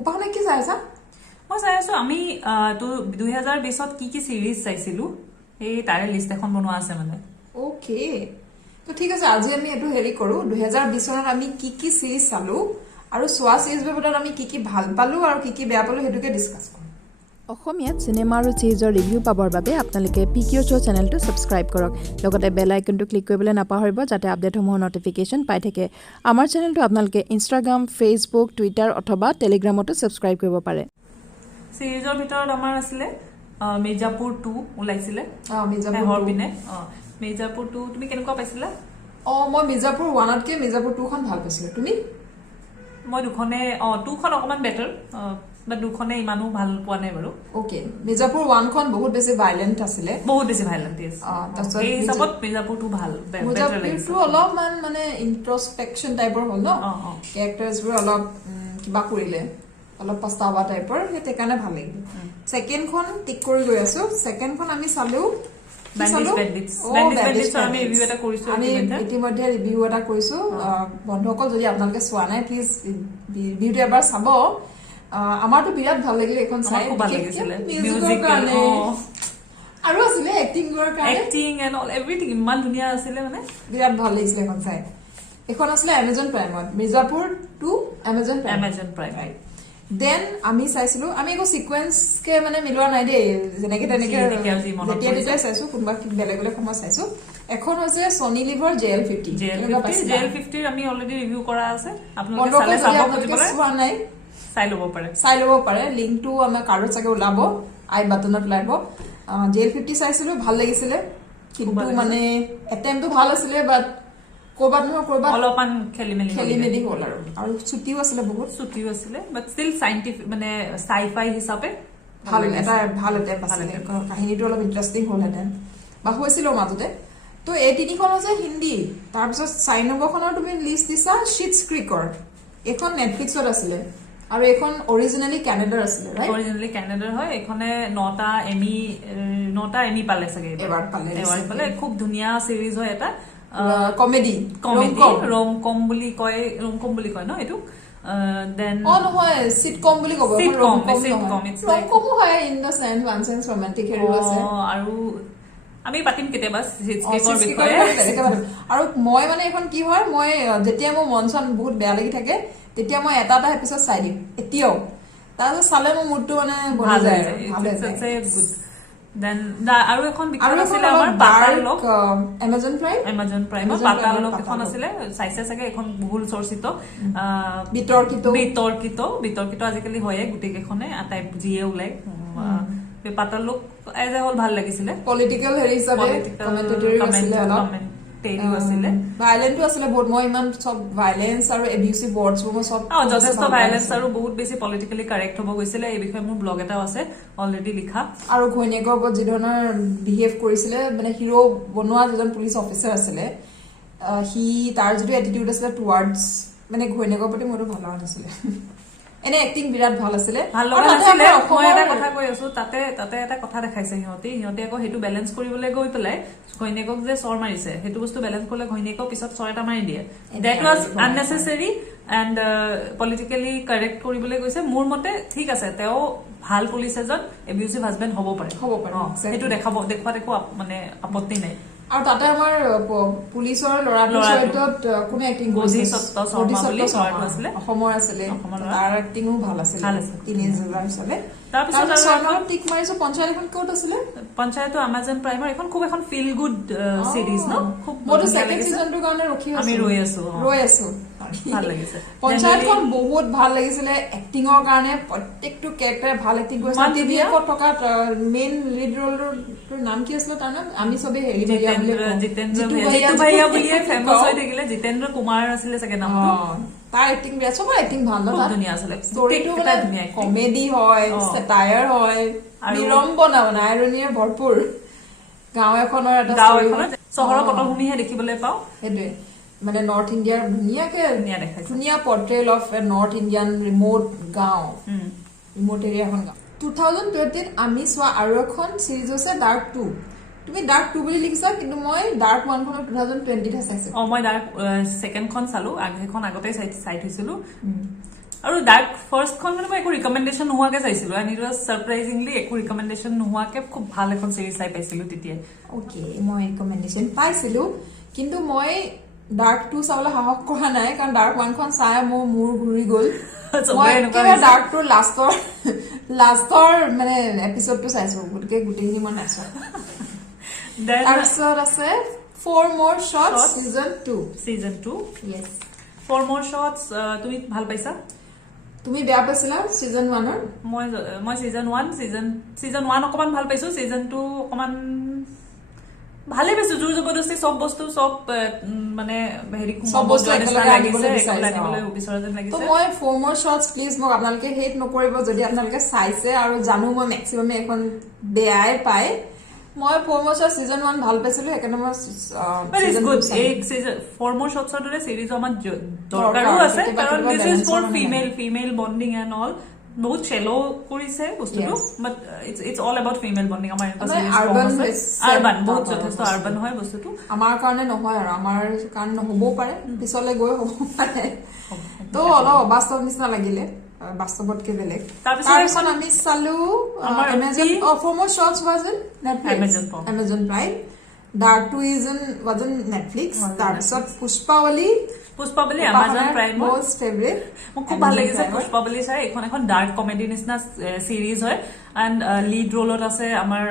উপাসনা কি চাইছা মই চাই আছো আমি 2020ত কি সিৰিজ চাইছিলো এই তাৰে লিষ্ট এখন বনোৱা আছে মানে ওকে তো ঠিক আছে আজি আমি এটো হেৰি কৰো 2020 চনত আমি কি সিৰিজ চালো আৰু সোৱা সিৰিজৰ ভিতৰত আমি কি ভাল পালো আৰু কি বেয়া পালো হেতুকে ডিসকাস কৰিম অসমীয়াত সিনেমা আৰু সিৰিজৰ ৰিভিউ পাবৰ বাবে আপোনালোকে পিকিউ শ্ব' চেনেলটো ছাবস্ক্ৰাইব কৰক লগতে বেল আইকনটো ক্লিক কৰিবলৈ নাপাহৰিব যাতে আপডেটসমূহৰ নটিফিকেশ্যন পাই থাকে আমাৰ চেনেলটো আপোনালোকে ইনষ্টাগ্ৰাম ফেচবুক টুইটাৰ অথবা টেলিগ্ৰামতো ছাবস্ক্ৰাইব কৰিব পাৰে সিৰিজৰ ভিতৰত আমাৰ আছিলে মিৰ্জাপুৰ 2 ওলাইছিলে মিৰ্জাপুৰ পিনে মিৰ্জাপুৰ 2 তুমি কেনেকুৱা পাইছিলা মই মিৰ্জাপুৰ 1 তকে মিৰ্জাপুৰ 2 খন ভাল পাইছিলো তুমি মই দুখনে 2 খন অকমান বেটাৰ বা দুখনে ইমানো ভাল পোৱা নাই বাৰু ওকে মিৰ্জাপুৰ 1 খন বহুত বেছি ভাইলেন্ট আছিলে বহুত বেছি ভাইলেন্ট আছে এই হিচাপত মিৰ্জাপুৰ 2 ভাল বেটাৰ লাগিছে অলপমান মানে ইন্ট্ৰস্পেকশন টাইপৰ হ'ল ন ক্যাৰেক্টাৰছবোৰ অলপ কিবা কৰিলে অলপ পস্তাৱা টাইপৰ হেতে কাৰণে ভাল লাগিল সেকেন্ড খন টিক কৰি গৈ আছো সেকেন্ড খন আমি চালো বেণ্ডিটছ আমি ৰিভিউ এটা কৰিছো আমি ইতিমধ্যে ৰিভিউ এটা কৰিছো বন্ধুসকল যদি আপোনালোকে চোৱা নাই প্লিজ ৰিভিউটো এবাৰ চাব আমাৰটো বিৰাট ভাল লাগিল এখন চাই খুব ভাল লাগিছিল মিউজিক আৰু আছিলে এক্টিংৰ কাৰণে এক্টিং এণ্ড অল এভৰিথিং ইমান ধুনীয়া আছিলে মানে বিৰাট ভাল লাগিছিল এখন চাই এখন আছিলে Amazon Prime Mirzapur 2 Amazon Prime then আমি চাইছিলো আমি একো সিকোয়েন্স কে মানে মিলোৱা নাই দে যেনেকে তেনেকে যেতিয়া চাইছো কোনবা বেলেগ বেলেগ সময় চাইছো এখন হৈছে সনি লিভৰ JL50 JL50 আমি অলৰেডি ৰিভিউ কৰা আছে আপোনালোকে চালে চাব খুজিবলে চাই ল'ব পাৰে লিংকটো আমাৰ কাৰ্ডত চাগে ওলাব আই বাটনত ওলাব JL50 চাইছিলো ভাল লাগিছিলে কিন্তু মানে এটেম্পটো ভাল আছিলে বাট কৰবাত অলপমান খেলিমেলি হ'ল আৰু ছুটিও আছিলে বহুত বাট ষ্টিল সাইন্টিফিক মানে সাইফাই হিচাপে ভাল এটেম্প আছিলে কাহিনীটো অলপ ইন্টাৰেষ্টিং হ'লহেঁতেন বা হৈছিল মাজতে তো এই তিনিখন হৈছে হিন্দী তাৰপিছত 4 নম্বৰখনৰ তুমি লিষ্ট দিছা শিটছ ক্ৰিকৰ এখন নেটফ্লিক্সত আছিলে আৰু এখন অৰিজিনালি কানাডাৰ আছিলে ৰাইট অৰিজিনালি কানাডাৰ হয় এখনে 9টা এমি পালে চাগে এবাৰ পালে খুব ধুনীয়া সিৰিজ হয় এটা কমেডি ৰমকম বুলি কয় ন এটো দেন নহয় সিটকম বুলি ক'ব ৰমকমো হয় in the sense one sense romantic হেৰি আছে আৰু আমি পাতিম কেতিয়াবা সিটকৰ বিষয়ে আৰু মই মানে এখন কি হয় মই যেতিয়া মোৰ মন চন বহুত বেয়া লাগি থাকে তেতিয়া মই এটা এপিসোড চাই দিম এতিয়াও তাৰপিছত চালে মোৰ মুডটো মানে বনি যায় দেন আৰু এখন বিখ্যাত আছিল আমাৰ পাতালক Amazon Prime পাতালক এখন আছিল চাইছে চাগে এখন বহুল চৰ্চিত বিতৰ্কিত আজিকালি হয়ে গুটেই কেখনে আটাই বুজিয়ে ওলাই পাতালক এজ এ হল ভাল লাগিছিলে পলিটিক্যাল হেৰি হিচাপে কমেন্টেটৰি আছিলে ভাইলেন্টও আছিলে বহুত মই ইমান সব ভাইলেন্স আৰু এবিউসিভ ওয়াৰ্ডছবোৰ সব যথেষ্ট ভাইলেন্স আৰু বহুত বেছি পলিটিক্যালি কাৰেক্ট হ'ব গৈছিলে এই বিষয়ে মোৰ ব্লগ এটাও আছে অলৰেডি লিখা আৰু ঘৈণীয়েকৰ ওপৰত যি ধৰণৰ বিহেভ কৰিছিলে মানে হিৰো বনোৱা যিজন পুলিচ অফিচাৰ আছিলে হি তাৰ যিটো এটিটিউড আছিলে টুৱাৰ্ডছ মানে ঘৈণীয়েকৰ প্ৰতি মোৰটো ভাল লগা নাছিলে এনে এক্টিং বিৰাট ভাল আছিলে মই এটা কথা কৈ আছো তাতে এটা কথা দেখাইছে সিহঁতে আকৌ হেতু বেলেন্স কৰিবলৈ গৈ পেলাই ঘৈণীয়েকক যে চৰ মাৰিছে হেতু বস্তু বেলেন্স কৰিলে ঘৈণীয়েকক পিছত চৰ এটা মাৰি দিয়ে that was unnecessary and politically correct কৰিবলৈ গৈছে মোৰ মতে ঠিক আছে তেও ভাল পুলিচ এজন এবিউসিভ হাজবেণ্ড হ'ব পাৰে হেতু দেখুৱাত একো মানে আপত্তি নাই আৰু তাতে আমাৰ পুলিচৰ ল'ৰাটোৰ চৰিত্ৰত কোনে এক্টিং কৰিছে অসমৰ আছিলে তাৰ এক্টিংও ভাল আছিলে টিনেজাৰ হিচাপে তাৰপিছত টিক মাৰিছো পঞ্চায়ত এখন ক'ত আছিলে পঞ্চায়তো Amazon Prime এখন খুব এখন ফিল গুড সিৰিজ ন খুব মই সেকেন্ড সিজনটোৰ কাৰণে আমি ৰৈ আছো ভাল লাগিছে পঞ্চায়তখন বহুত ভাল লাগিছিলে এক্টিংৰ কাৰণে প্ৰত্যেকটো ক্যাৰেক্টাৰ ভাল এক্টিং কৰিছে টিভিএফত থকা মেইন লিড ৰোলটোৰ নাম কি আছিল তাৰ নাম আমি সবে হেৰি জিতেন্দ্ৰ ভাইয়া বুলিয়ে ফেমাস হৈ থাকিলে জিতেন্দ্ৰ কুমাৰ আছিলে চাগে নামটো তাৰ এক্টিং বেয়া সবৰ এক্টিং ভাল ন ধুনীয়া আছিলে ষ্টৰিটো মানে কমেডি হয় সেটায়াৰ হয় বিৰম্বনা মানে আইৰনিয়ে ভৰপুৰ গাঁও এখনৰ এটা চহৰৰ পটভূমিহে দেখিবলৈ পাওঁ সেইটোৱে মানে নৰ্থ ইণ্ডিয়াৰ ধুনীয়া portrayal of a north Indian remote গাঁও ৰিমোট এৰিয়া এখন গাঁও 2020 আমি চোৱা আৰু এখন সিৰিজ হৈছে ডাৰ্ক 2 তুমি ডাৰ্ক 2 বুলি লিখিছা কিন্তু মই ডাৰ্ক 1 খন 2020 ত চাইছো মই ডাৰ্ক সেকেন্ড খন চালো আগেখন আগতে চাই থৈছিলো আৰু ডাৰ্ক ফাৰ্ষ্টখন মানে মই একো ৰিকমেণ্ডেশ্যন নোহোৱাকে চাইছিলো এণ্ড ইট ৱাজ সাৰপ্ৰাইজিংলি একো ৰিকমেণ্ডেশ্যন নোহোৱাকে খুব ভাল এখন চিৰিজ চাই পাইছিলো তেতিয়া অ'কে মই ৰিকমেণ্ডেশ্যন পাইছিলো কিন্তু মই ডাৰ্ক 2 চাবলৈ সাহস কৰা নাই কাৰণ ডাৰ্ক 1 খন চাই মোৰ মূৰ ঘূৰি গ'ল মই একেবাৰে ডাৰ্ক 2 লাষ্টৰ মানে এপিছডটো চাইছো গতিকে গোটেইখিনি মই নাচাওঁ তাৰপিছত আছে 4 more shots season 2 yes 4 more shots তুমি ভাল পাইছা তুমি বেয়া পাইছিলা season 1 ৰ মই season 1 অকমান ভাল পাইছো season 2 অকমান ভালে পাইছো জোৰ জবৰদস্তি সব বস্তু সব মানে হেৰি সব বস্তু একেলগে লাগিছে আনিবলৈ বিচৰা যেন লাগিছে তো মই 4 more shots প্লিজ মোক আপোনালোকে হেট নকৰিব যদি আপোনালোকে চাইছে আৰু জানো মই মেক্সিমামে এখন বেয়াই পায় মই 4 more shots season 1 ভাল পাইছিলো সেইকাৰণে মই season 2 এই 4 more shots ৰ দৰে সিৰিজ আমাৰ দৰকাৰো আছে কাৰণ this is for female bonding and all বহুত চেলো কৰিছে বস্তুটো but it's all about female bonding আমাৰ আৰবান বহুত যথেষ্ট আৰবান হয় বস্তুটো আমাৰ কাৰণে নহয় আৰু আমাৰ কাৰণ নহবও পাৰে পিছলৈ গৈ হ'ব পাৰে তো অলপ অবাস্তৱ নিচিনা লাগিলে বাস্তৱতকে বেলেগ তাৰপিছত আমি চালো Amazon 4 more shots was in Netflix Amazon Prime Dark 2 was in Netflix তাৰপিছত পুষ্পাৱলী Amazon Prime most favorite মোক খুব ভাল লাগিছে পুষ্পাৱলী চাই এখন ডাৰ্ক কমেডি নিচিনা সিৰিজ হয় এণ্ড লিড ৰোলত আছে আমাৰ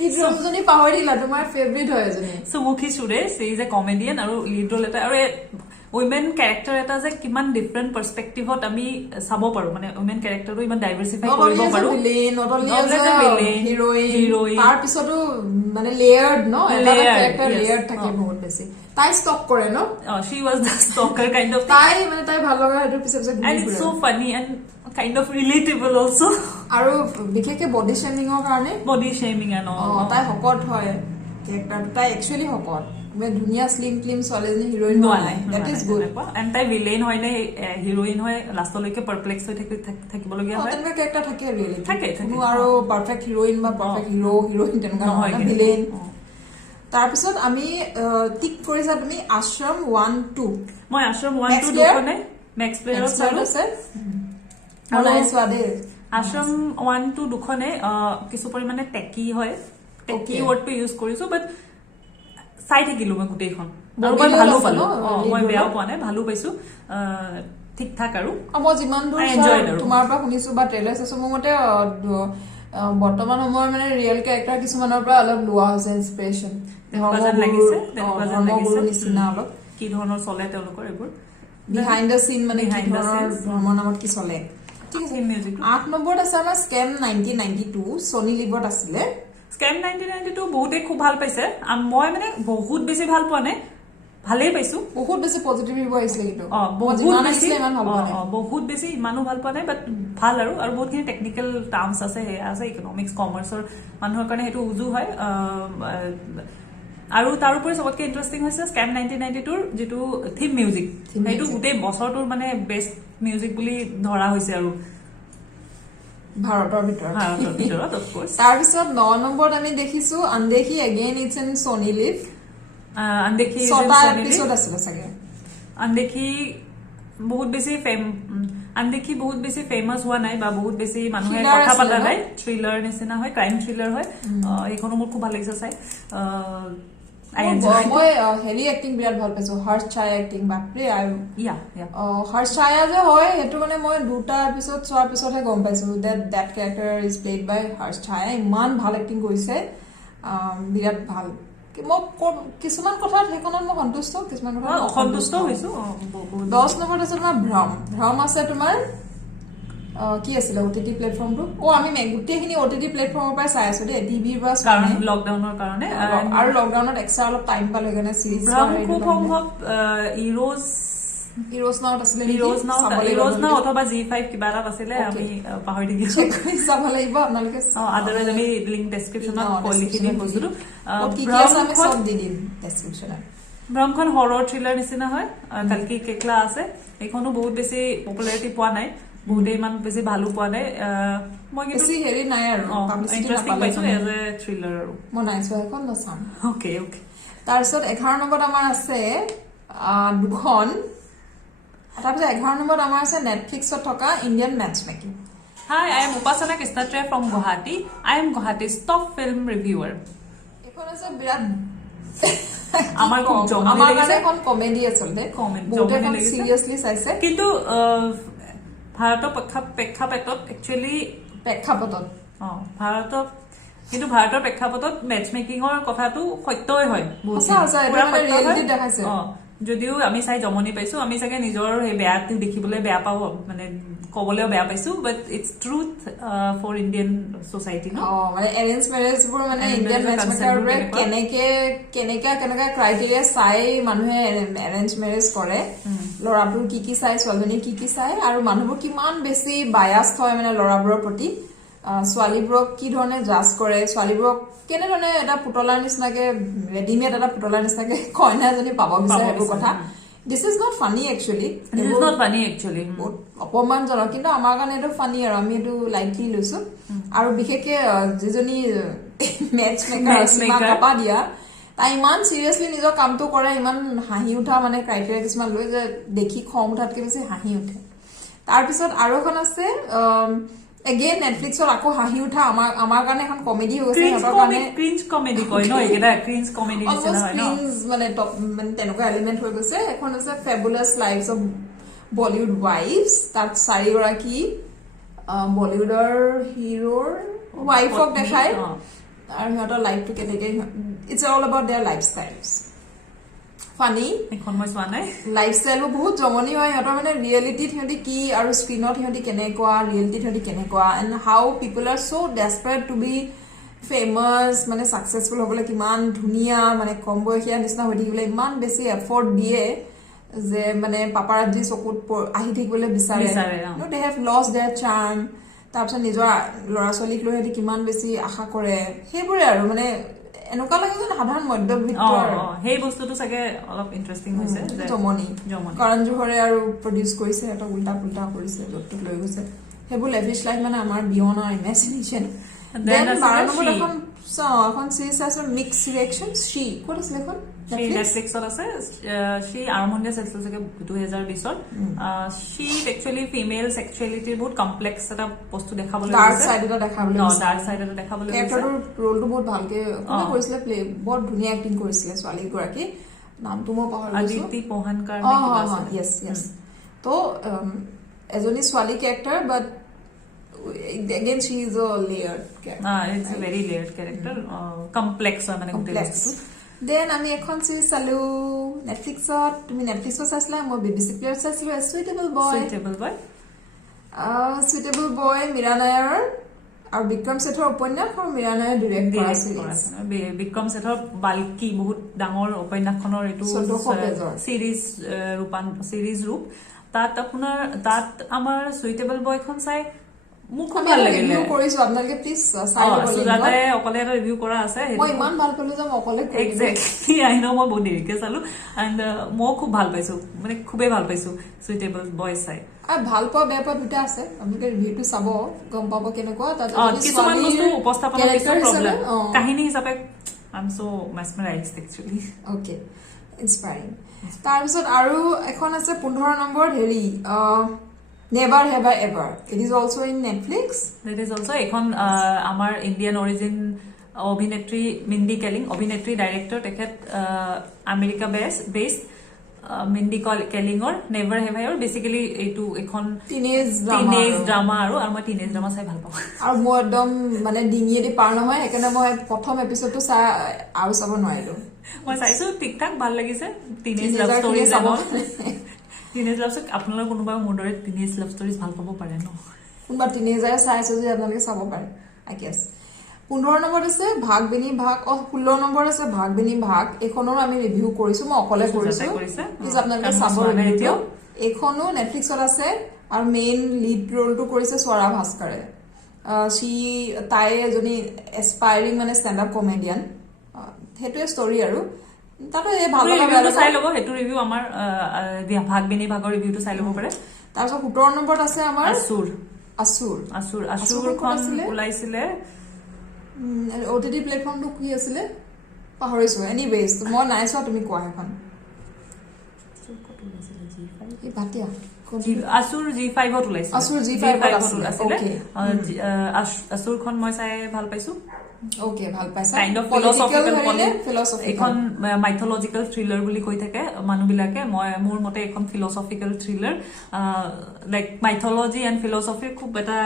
লিড ৰোলজনী পাহৰি দিলা তোমাৰ ফেভাৰিট হয় এজনী সুমুখী সুৰেশ ইজ এ কমেডিয়ান আৰু লিড ৰোল এটা আৰু উইমেন ক্যাৰেক্টাৰ এটা যে কিমান ডিফাৰেন্ট পাৰ্সপেক্টিভত আমি চাব পাৰো মানে উইমেন ক্যাৰেক্টাৰটো ইমান ডাইভাৰ্সিফাই কৰিব পাৰো নট অনলি হিৰোইন তাৰ পিছতো মানে লেয়াৰ্ড ন এটা ক্যাৰেক্টাৰ লেয়াৰ্ড থাকে বহুত বেছি তাই ষ্টক কৰে ন she was the stalker kind of তাই ভাল লগা হেতু পিছে and it's so funny and kind of relatable also আৰু বিশেষকৈ বডি শেমিংৰ কাৰণে তাই শকত হয় ক্যাৰেক্টাৰটো তাই একচুয়ালি শকত ধুনীয়া স্লিম ছোৱালীজনী হিৰোইন নহয় দ্যাট ইজ গুড এণ্ড তাই ভিলেইন হয় নে হিৰোইন হয় লাষ্টলৈকে পাৰপ্লেক্স হৈ থাকিবলগীয়া হয় তেনেকুৱা ক্যাৰেক্টাৰ থাকে ৰিয়েলি থাকে আৰু পাৰফেক্ট হিৰোইন বা পাৰফেক্ট হিৰোইন তেনেকুৱা নহয় ভিলেইন তাৰপিছত আমি টিক কৰিছা তুমি আশ্ৰম 1-2 মই আশ্ৰম 1-2 দুখনে মেক্স প্লেয়াৰত চালো আশ্ৰম 1-2 দুখনে কিছু পৰিমাণে টেকি হয় টেকি ৱৰ্ডটো ইউজ কৰিছো বাট চাই থাকিলো মই গোটেইখন আৰু মই ভালো পালো মই বেয়াও পোৱা নাই ভালো পাইছো ঠিক ঠাক আৰু মই যিমান দূৰ তোমাৰ পৰা শুনিছো বা ট্ৰেইলাৰ চাইছো মোৰ মতে বৰ্তমান সময়ৰ মানে ৰিয়েল ক্যাৰেক্টাৰ কিছুমানৰ পৰা অলপ লোৱা হৈছে ইনস্পিৰেচন ধৰ্মগুৰু নিচিনা অলপ কি ধৰণৰ চলে তেওঁলোকৰ এইবোৰ বিহাইণ্ড দ্য সিন মানে ধৰ্মৰ নামত কি চলে ঠিক আছে 8 নম্বৰত আছে আমাৰ স্কেম 1992 সনি লিভত আছিলে স্কেম 1992 বহুতে খুব ভাল পাইছে মই মানে বহুত বেছি ভাল পোৱা নাই ভালেই পাইছো বহুত বেছি পজিটিভ ৰিভিউ আহিছিলে কিন্তু বহুত বেছি ইমানো ভাল পোৱা নাই বাট ভাল আৰু বহুতখিনি টেকনিকেল টাৰ্মছ আছে আছে ইকনমিক্স কমাৰ্চৰ মানুহৰ কাৰণে সেইটো উজু হয় আৰু তাৰোপৰি সবতকৈ ইণ্টাৰেষ্টিং হৈছে স্কেম 1992 ৰ যিটো থিম মিউজিক সেইটো গোটেই বছৰটোৰ মানে বেষ্ট মিউজিক বুলি ধৰা হৈছে আৰু ভাৰতৰ ভিতৰত তাৰপিছত 9 নম্বৰত আমি দেখিছো Undekhi again it's in Sony LIV Undekhi Undekhi বহুত বেছি ফেমাছ হোৱা নাই বা বহুত বেছি মানুহে কথা পাতা নাই থ্ৰিলাৰ নিচিনা হয় ক্ৰাইম থ্ৰিলাৰ হয় এইখনো মোৰ খুব ভাল লাগিছে চাই মই হেৰি এক্টিং বিৰাট ভাল পাইছো হৰ্ষ ছায়া এক্টিং বাপৰে হৰ্ষ ছায়া যে হয় সেইটো মানে মই দুটা এপিছড চোৱাৰ পিছতহে গম পাইছো দেট ক্যাৰেক্টাৰ ইজ প্লেড বাই হৰ্ষ ছায়া ইমান ভাল এক্টিং কৰিছে বিৰাট ভাল মই কিছুমান কথাত সেইখনত মই সন্তুষ্ট কিছুমান কথাত অসন্তুষ্ট হৈছো 10 নম্বৰত আছে তোমাৰ ভ্ৰম আছে তোমাৰ কি আছিল ওটিটি প্লেটফৰ্মটো আমি গোটেইখিনি ওটিটি প্লেটফৰ্মৰ পৰা চাই আছো দেই টিভিৰ পৰা কাৰণ লকডাউনৰ কাৰণে আৰু লকডাউনত এক্সট্ৰা অলপ টাইম পালে কাৰণে সিৰিজ খুব সম্ভৱ ইৰোজ নাও অথবা G5 কিবা এটা আছিলে আমি পাহৰি থাকিলো চেক কৰি চাব লাগিব আপোনালোকে আদাৰৱাইজ আমি লিংক ডেসক্ৰিপচনত লিখি দিম বস্তুটো কি আছে আমি সব দি দিম ডেসক্ৰিপচনত ব্ৰহ্মখন হৰৰ থ্ৰিলাৰ নিচিনা হয় কালকি কেকলা আছে এইখনো বহুত বেছি পপুলাৰিটি পোৱা নাই বহুতে ইমান বেছি ভালো পোৱা নাই মই কিন্তু বেছি হেৰি নাই আৰু ইন্টাৰেষ্টিং পাইছো এজ এ থ্ৰিলাৰ আৰু মই নাইছো এখন ন চাম ওকে তাৰপিছত 11 নম্বৰত আমাৰ আছে দুখন তাৰপিছত 11 নম্বৰত আমাৰ আছে নেটফ্লিক্সত থকা Indian match making Hi, I am Upasana Kisnatre from Guwahati. I am Guwahati's top film reviewer. এখন আছে বিৰাট আমাৰ খুব জমনি আমাৰ লাগিছে। কাৰণে এখন কমেডি আচলতে Comedy, বহুতে জমনি এখন লাগিছে। চিৰিয়াছলি চাইছে কিন্তু ভাৰতৰ প্ৰেক্ষাপটত একচুৱেলি প্ৰেক্ষাপটত ভাৰতৰ প্ৰেক্ষাপটত মেটচ মেকিঙৰ কথাটো সত্যই হয় সঁচা সঁচা এইটো পুৰা মানে সত্য হয়। ৰিয়েলিটি দেখাইছে যদিও আমি চাই জমনি পাইছো আমি চাগে নিজৰ সেই বেয়াটো দেখিবলৈ বেয়া পাওঁ মানে কবলৈও বেয়া পাইছো but it's truth for Indian society ন মানে এৰেঞ্জ মেৰেজ বোৰ মানে Arrange ইণ্ডিয়ান marriage ৰ মেটচ concept বোৰ মেকাৰ কেনেকা ক্ৰাইটেৰিয়া চাই মানুহে এৰেঞ্জ মেৰেজ কৰে ল'ৰাবোৰ কি চাই ছোৱালীজনী কি চাই আৰু মানুহবোৰ কিমান বেছি বায়াস্ট হয় মানে ল'ৰাবোৰৰ প্ৰতি ছোৱালীবোৰক কি ধৰণে জাজ কৰে ছোৱালীবোৰক কেনেধৰণে এটা পুতলাৰ নিচিনাকে ৰেডিমেড এটা পুতলাৰ নিচিনাকে কইনা এজনী পাব বিচাৰে সেইবোৰ কথা this is not funny actually বহুত অপমানজনক কিন্তু আমাৰ কাৰণে এইটো ফানি আৰু আমি এইটো লাইটলি লৈছো আৰু বিশেষকে যিজনী মেটচ মেকাৰ সীমা কপা দিয়া তাই ইমান চিৰিয়াছলি নিজৰ কামটো কৰে ইমান হাঁহি উঠা মানে ক্ৰাইটেৰিয়া কিছুমান লৈ যে দেখি খং উঠাতকে বেছি হাঁহি উঠে তাৰপিছত আৰু এখন আছে এগেইন নেটফ্লিক্সত আকৌ হাঁহি উঠা আমাৰ কাৰণে এখন কমেডি হৈ গৈছে সিহঁতৰ কাৰণে ক্ৰিঞ্জ কমেডি কয় ন এইকেইটা ক্ৰিঞ্জ কমেডি নিচিনা হয় ন মানে তেনেকুৱা এলিমেণ্ট হৈ গৈছে এখন আছে ফেবুলাছ লাইভছ অফ বলিউড ৱাইফছ তাত 4 গৰাকী বলিউডৰ হিৰোৰ ৱাইফক দেখায় আৰু সিহঁতৰ লাইফটো কেনেকে it's all about their lifestyles funny এখন মই চোৱা নাই লাইফ ষ্টাইলো বহুত জমনি হয় সিহঁতৰ মানে ৰিয়েলিটিত সিহঁতি কি আৰু স্ক্ৰীণত সিহঁতি কেনেকুৱা ৰিয়েলিটিত সিহঁতি কেনেকুৱা and how people are so' desperate to be famous মানে ছাকচেছফুল হ'বলৈ কিমান ধুনীয়া মানে কম বয়সীয়া নিচিনা হৈ থাকিবলৈ ইমান বেছি এফৰ্ট দিয়ে যে মানে পাপাৰাজি চকুত আহি থাকিবলৈ বিচাৰে দে হেভ লছ দেয়াৰ চাৰ্ম তাৰপিছত নিজৰ ল'ৰা ছোৱালীক লৈ সিহঁতি কিমান বেছি আশা কৰে সেইবোৰে আৰু মানে এনেকুৱা লাগে যে সাধাৰণ মধ্যবিত্তৰ সেই বস্তুটো চাগে অলপ ইণ্টাৰেষ্টিং হৈছে জমনি কৰণ জোহৰে আৰু প্ৰডিউচ কৰিছে এটা উল্টা পুল্টা কৰিছে য'ত লৈ গৈছে সেইবোৰ লেভিছ লাইফ মানে আমাৰ বিয়ন আৰু ইমেজিনেশ্যন দেন 12 নম্বৰ এখন চিৰিজ আছে মিক্স ৰিয়েকশ্যন শ্ৰী ক'ত আছিলে এখন নেটফ্লিক্সত আছে শ্ৰী আৰম্ভণিতে চাইছিল চাগে 2020ত শ্ৰী একচুৱেলি ফিমেল সেক্সুৱেলিটিৰ বহুত কমপ্লেক্স এটা বস্তু দেখাবলৈ ডাৰ্ক সাইড এটা দেখাবলৈ কেৰেক্টাৰটোৰ ৰোলটো বহুত ভালকে কৰিছিলে প্লে বৰ ধুনীয়া এক্টিং কৰিছিলে ছোৱালী গৰাকী নামটো মই পাহৰি গৈছো আদিতি পোহানকাৰ ইয়েছ ইয়েছ তো এজনী ছোৱালী character but again she is a layered character it's a very layered character complex মানে গোটেই বস্তুটো দেন আমি এখন চিৰিজ চালো নেটফ্লিক্সত তুমি নেটফ্লিক্সত চাইছিলা মই বিবিচি প্লেয়াৰত চাইছিলো সুইটেবল বয় মীৰা নায়াৰ আৰু বিক্ৰম ছেথৰ উপন্যাস আৰু মীৰা নায়াৰ ডিৰেক্ট কৰা চিৰিজ বিক্ৰম ছেথৰ বাল্কি বহুত ডাঙৰ উপন্যাসখনৰ এইটো চিৰিজ ৰূপ তাত আমাৰ সুইটেবল বয়খন চাই মোক খুব ভাল লাগিলে কৰিছো আপোনালোকে প্লিজ চাই ল'ব সুজাতাই অকলে এটা ৰিভিউ কৰা আছে মই ইমান ভাল পালো যে মই অকলে এক্সেক্টলি আই ন মই বহুত দেৰিকে চালো এণ্ড মই খুব ভাল পাইছো মানে খুবেই ভাল পাইছো সুইটেবল বয় চাই আৰু ভাল পোৱা বেয়া পোৱা দুটা আছে আপোনালোকে ৰিভিউটো চাব গম পাব কেনেকুৱা তাত কিছুমান বস্তু উপস্থাপনৰ কিছু প্ৰব্লেম কাহিনী হিচাপে I am so' mesmerized actually okay inspiring তাৰপিছত আৰু এখন আছে 15 নম্বৰত হেৰি Never Have I Ever. It is also in Netflix. It is also এখন আমাৰ ইণ্ডিয়ান অৰিজিন অভিনেত্ৰী মিণ্ডি কেলিং অভিনেত্ৰী ডাইৰেক্টৰ তেখেত আমেৰিকা বেছড মিণ্ডি কেলিঙৰ নেভাৰ হেভ আই বেচিকেলি এইটো এখন টিনেজ ড্ৰামা আৰু মই টিনেজ ড্ৰামা চাই ভাল পাওঁ আৰু মই একদম মানে ডিঙিয়েদি পাৰ নহয় সেইকাৰণে মই প্ৰথম এপিছডটো চাই আৰু চাব নোৱাৰিলো মই চাইছো ঠিক ঠাক ভাল লাগিছে টিনেজ লাভ ষ্টৰী চাব টিনেজ লাভ আপোনালোকৰ কোনোবা মোৰ দৰে টিনেজ লাভ ষ্টৰিজ ভাল পাব পাৰে ন কোনোবা টিনেজাৰে চাইছে যদি আপোনালোকে চাব পাৰে আই গেছ 15 নম্বৰত আছে ভাগ বিনি ভাগ 16 নম্বৰত আছে ভাগ বিনি ভাগ এইখনৰ আমি ৰিভিউ কৰিছো মই অকলে কৰিছো প্লিজ আপোনালোকে চাব ৰিভিউ এইখনো নেটফ্লিক্সত আছে আৰু মেইন লিড ৰোলটো কৰিছে স্বৰা ভাস্কৰে তাই এজনী এস্পাইৰিং মানে ষ্টেণ্ড আপ কমেডিয়ান সেইটোৱে ষ্টৰি আৰু তাতে ভাল ৰিভিউটো চাই ল'ব সেইটো ৰিভিউ আমাৰ ভাগ বিনি ভাগৰ ৰিভিউটো চাই ল'ব পাৰে তাৰপিছত 17 নম্বৰত আছে আমাৰ আছুৰখন ওলাইছিলে OTT প্লেটফৰ্মটো কি আছিলে পাহৰিছো এনিৱেজ মই নাই চোৱা তুমি কোৱা এখন এই বাতিয়া আসুৰ G5 ত ওলাইছে আসুৰ G5 ত আছিলে আসুৰখন মই চাই ভাল পাইছো ওকে ভাল পাইছা কাইন্ড অফ ফিলসফিক্যাল ফিলসফিক্যাল এখন মাইথোলজিক্যাল থ্ৰিলাৰ বুলি কৈ থাকে মানুহবিলাকে মই মোৰ মতে এখন philosophical thriller like mythology and philosophy খুব এটা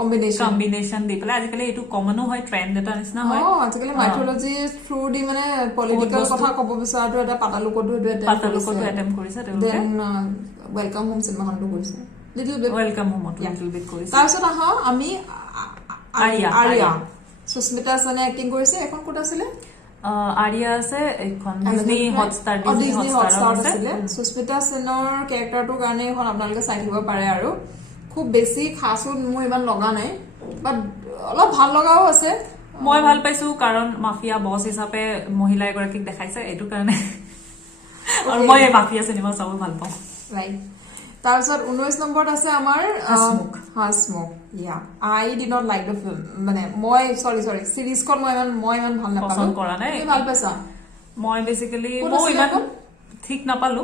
কম্বিনেশন দি পেলাই আজিকালি এইটো কমনো হয় ট্ৰেন্ড এটা নিচিনা হয় আজিকালি মাইথোলজি থ্ৰু দি মানে পলিটিক্যাল কথা ক'ব বিচাৰটো এটা পাতালোকতো এটেম্প কৰিছে দেন ওয়েলকাম হোম চিনেমাখনটো কৰিছে লিটল বিট ওয়েলকাম হোমত লিটল বিট কৰিছে তাৰপিছত আহা আমি আৰিয়া সুস্মিতা সেনে এক্টিং কৰিছে এখন ক'ত আছিলে আৰিয়া আছে এখন ডিজনি হটষ্টাৰ আছিলে সুস্মিতা সেনৰ ক্যাৰেক্টাৰটোৰ কাৰণে এখন আপোনালোকে চাই থাকিব পাৰে আৰু খুব বেছি খাসো মোৰ ইমান লগা নাই বাট অলপ ভাল লগাও আছে মই ভাল পাইছো কাৰণ মাফিয়া বস হিচাপে মহিলা এগৰাকীক দেখাইছে এইটো কাৰণে আৰু মই মাফিয়া চিনেমা চাব ভাল পাওঁ ৰাইট তাৰপিছত 19 নম্বৰত আছে আমাৰ Hasmukh yeah I did not like the film মানে মই সৰি সিৰিজখন মই ইমান ভাল নাপালো পছন্দ কৰা নাই তুমি ভাল পাইছা মই বেসিক্যালি মই ইমান ঠিক নাপালো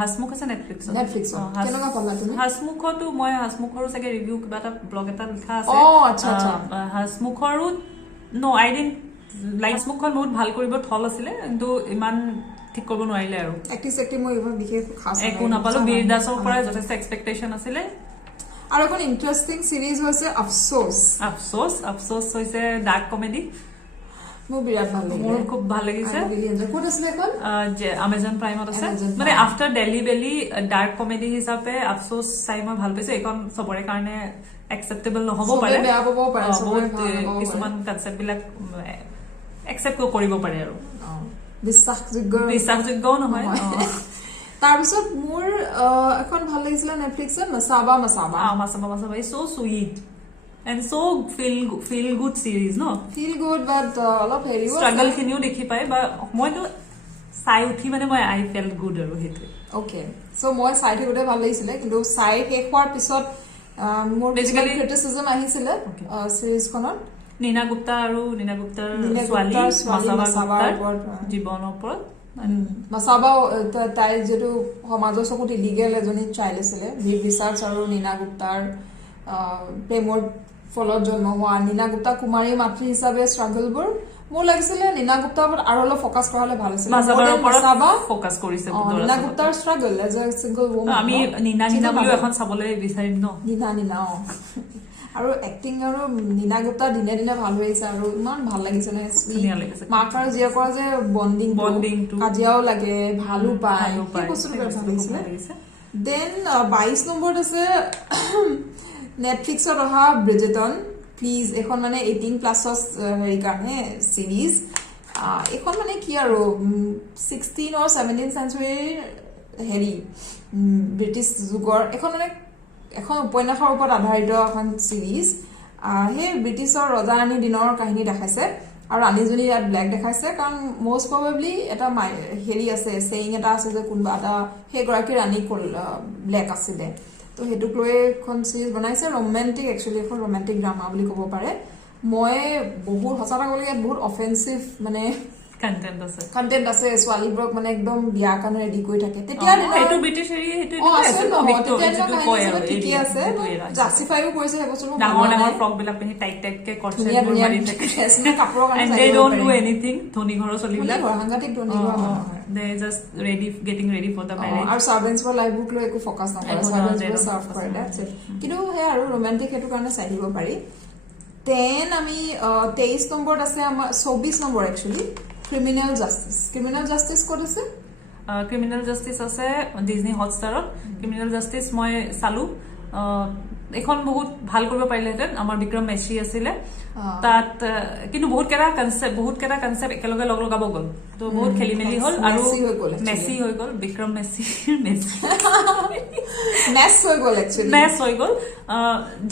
হাসমুখ আছে নেটফ্লিক্সত কেনেকুৱা পালা তুমি হাসমুখটো মই হাসমুখৰো চাগে ৰিভিউ কিবা এটা ব্লগ এটা লিখা আছে আচ্ছা হাসমুখৰো নো আই ডিডন্ট লাইক হাসমুখখন বহুত ভাল কৰিব থল আছিলে কিন্তু ইমান ঠিক কৰিব নোৱাৰিলে আৰু এক্টিং মই ইমান বিশেষ খাস একো নাপালো বীৰ দাসৰ পৰা যথেষ্ট এক্সপেক্টেশন আছিলে আৰু এখন ইন্টাৰেষ্টিং সিৰিজ হৈছে আফসোস হৈছে ডাৰ্ক কমেডি মোৰ বিৰাট ভাল লাগিছে মোৰ খুব ভাল লাগিছে ক'ত আছিলে এখন Amazon প্ৰাইমত আছে মানে আফটাৰ দিল্লী বেলি ডাৰ্ক কমেডি হিচাপে আফসোস চাই মই ভাল পাইছো এখন সবৰে কাৰণে একসেপ্টেবল নহব পাৰে বেয়া পাব পাৰে বহুত কিছুমান কনসেপ্ট বিলাক একসেপ্ট কৰিব পাৰে আৰু বিশ্বাসযোগ্যও নহয় তাৰপিছত মোৰ এখন ভাল লাগিছিলে নেটফ্লিক্সত Masaba is so sweet and so feel good series no feel good but অলপ হেৰি struggle খিনিও দেখি পাই বা মইতো চাই উঠি মানে মই I felt good আৰু হেতু ওকে সো মই চাই থাকোতে ভাল লাগিছিলে কিন্তু চাই শেষ হোৱাৰ পিছত মোৰ বেসিক্যালি ক্ৰিটিসিজম আহিছিলে সিৰিজখনত নীনা গুপ্তা আৰু নীনা গুপ্তাৰ ছোৱালী মাসাবাৰ জীৱনৰ ওপৰত মাসাবা তাই যেটো সমাজৰ চকুত ইলিগেল এজনী চাইল্ড আছিলে বীৰ ৰিচাৰ্চ আৰু নীনা গুপ্তাৰ প্ৰেমৰ ফলত জন্ম হোৱা নীনা গুপ্তা কুমাৰী মাতৃ হিচাপে ষ্ট্ৰাগলবোৰ মোৰ লাগিছিলে নীনা গুপ্তাৰ ওপৰত আৰু অলপ ফোকাস কৰা হলে ভাল আছিল মাসাবা ফোকাস কৰিছে নীনা গুপ্তাৰ struggle as a single woman আমি নীনা বুলি এখন চাবলৈ বিচাৰিম ন নীনা আৰু এক্টিং আৰু নীনা গুপ্তা দিনে দিনে ভাল হৈ আহিছে আৰু ইমান ভাল লাগিছে নে মাক আৰু জীয়েকৰ যে বন্ডিং কাজিয়াও লাগে ভালো পায় সেই বস্তুটো ভাল লাগিছে দেন 22 নম্বৰত আছে নেটফ্লিক্সত অহা ব্ৰিজেটন প্লিজ এখন মানে 18+ হেৰি কাৰণে সিৰিজ এখন মানে কি আৰু 16 or 17 চেঞ্চুৰীৰ হেৰি ব্ৰিটিছ যুগৰ এখন মানে এখন উপন্যাসৰ ওপৰত আধাৰিত এখন সিৰিজ হে ব্ৰিটিছৰ ৰজা ৰাণী দিনৰ কাহিনী দেখাইছে আৰু ৰাণীজনী ইয়াত ব্লেক দেখাইছে কাৰণ মোষ্ট প্ৰবেবলি এটা হেৰি আছে সেইং এটা আছে যে কোনবা এটা সেই গৰাকী ৰাণী ব্লেক আছিলে তো হেতুক লৈ এখন সিৰিজ বনাইছে ৰোমান্টিক একচুয়ালি এখন ৰোমান্টিক ড্ৰামা বুলি ক'ব পাৰে মই বহুত হসাটা গলে ইয়াত বহুত অফেন্সিভ মানে কন্টেন্ট আছে ছোৱালীবোৰক মানে একদম বিয়া কাৰণে ৰেডি কৰি থাকে তেতিয়া হেতু ব্ৰিটিছ হেৰি হেতু ঠিকই আছে জাস্টিফাইও কৰিছে সেই বস্তুটো ডাঙৰ ফ্ৰক বিলাক পিনি টাইট কে কৰ্চেট মাৰি থাকে কাপোৰৰ কাৰণে and they don't do anything ধনী ঘৰৰ চলিবিলাক সাংঘাতিক ধনী ঘৰ they just getting ready for the marriage আৰু সাৰ্ভেন্টছ ফৰ লাইফ বুক লৈ একো ফোকাস নকৰে সাৰ্ভেন্টছ সাৰ্ভ কৰে দ্যাটস ইট কিন্তু হে আৰু ৰোমান্টিক হেতু কাৰণে চাই দিব পাৰি দেন আমি 23 নম্বৰত আছে আমাৰ 24 number actually criminal justice code আছে ক্ৰিমিনাল জাস্টিস আছে ডিজনি হটষ্টাৰত ক্ৰিমিনাল জাস্টিস মই চালু এখন বহুত ভাল কৰিব পাৰিলেহেঁতেন আমাৰ বিক্ৰম মেছি আছিলে তাত কিন্তু বহুত কেটা কনসেপ্ট একেলগে লগাব গ'ল তো বহুত খেলি মেলি হ'ল আৰু মেছি হৈ গ'ল বিক্ৰম মেছি মেছ হৈ গ'ল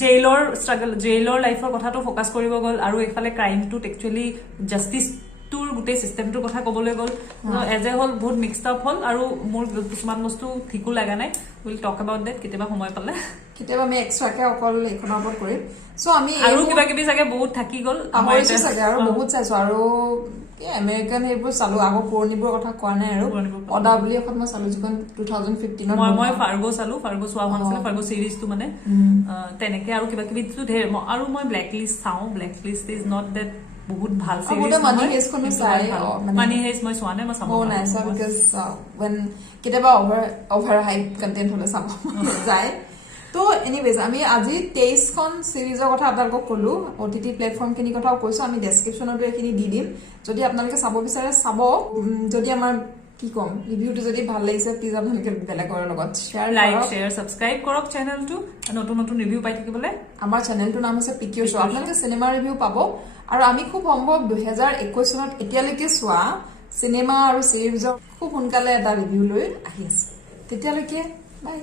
জেইলৰ ষ্ট্ৰাগল জেইলৰ লাইফৰ কথাটো ফোকাস কৰিব গ'ল আৰু এইফালে ক্ৰাইমটোত একচুয়ালি জাস্টিস তোৰ গোটেই সিস্টেমটোৰ কথা ক'বলৈ গ'ল এজ এ হোল বহুত মিক্সড আপ হ'ল আৰু মোৰ কিছুমান বস্তু ঠিকো লাগা নাই উইল টক এবাউট দ্যাট কেতিয়াবা সময় পালে কেতিয়াবা আমি এক্সট্ৰাকে অকল এইখনৰ ওপৰত কৰিম সো আমি আৰু কিবা কিবি চাগে বহুত থাকি গ'ল আমাৰ চাগে আৰু বহুত চাইছো আৰু আমেৰিকান সেইবোৰ চালো আগৰ পুৰণিবোৰৰ কথা কোৱা নাই আৰু অদা বুলি এখন মই চালো যিখন 2015 মই ফাৰ্গো চালো ফাৰ্গো চোৱা হোৱা নাছিলে ফাৰ্গো সিৰিজটো মানে তেনেকে আৰু কিবা কিবি ধেৰ আৰু মই ব্লেক লিষ্ট চাওঁ black list is not that বহুত ভাল সিৰিজ মানি হেইজখনো চাই মানি হেইজ মই চোৱা নাই মই চাব নাই চা বিকজ when কেতিয়াবা অভাৰ হাইপ কন্টেন্ট হলে চাব যায় তো এনিৱেজ আমি আজি 23খন সিৰিজৰ কথা আপোনালোকক ক'লো OTT প্লেটফৰ্ম খিনি কথাও কৈছো আমি ডেসক্ৰিপচনতো এখিনি দি দিম যদি আপোনালোকে চাব বিচাৰে চাব যদি আমাৰ কি কম ৰিভিউটো যদি ভাল লাগিছে প্লিজ আপোনালোকে বেলেগৰ লগত শ্বেয়াৰ লাইক শ্বেয়াৰ সাবস্ক্ৰাইব কৰক চেনেলটো নতুন নতুন ৰিভিউ পাই থাকিবলৈ আমাৰ চেনেলটোৰ নাম হৈছে পিকিউ শ্ব আপোনালোকে চিনেমা ৰিভিউ পাব আৰু আমি খুব সম্ভৱ 2021 চনত এতিয়ালৈকে চোৱা চিনেমা আৰু সিৰিজৰ খুব সোনকালে এটা ৰিভিউ লৈ আহি আছে তেতিয়ালৈকে বাই